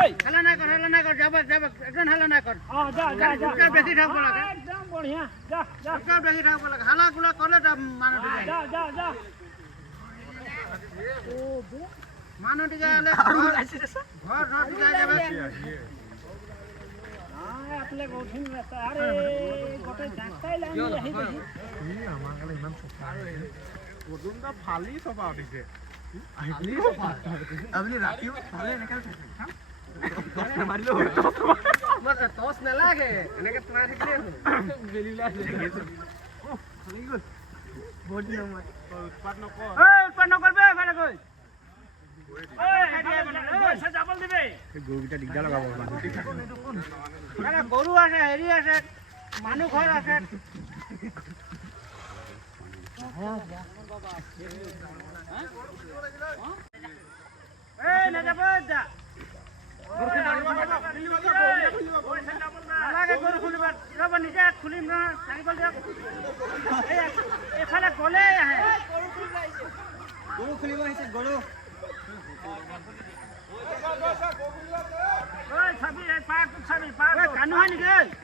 হালা নাই কৰ যাব একদম হালা নাই কৰ যা বেছি থাকব লাগে একদম বঢ়িয়া যা বেছি থাকব লাগে হালা গুলা কৰলে মানুহ যা মানুহ টিকা হলে ঘৰ টিকা যাবে आपले गोठिन रहता अरे गोटे जागताই লাইন আহি গই আমাৰ কালে ইমান চফা পদুমটা ফালি চফা উঠিছে ফালি চফা আপুনি ৰাখিও ফালে এনেকা থাকে মাৰিলো মতে টস নালাগে এনেকে তোমাৰ থাকিলে বেলিলা খালি গল বহুত দিন মই উৎপাদ নকৰবে ভালে গৈ গৰুকেইটা দিগদাৰ লগাব গৰু আছে হেৰি আছে মানুহ ঘৰ আছে নিজে খুলিম ন চাৰিকল দিয়ক এইফালে গলে আহে গৰু খুলিব আহিছে গৰু কানু হয় নেকি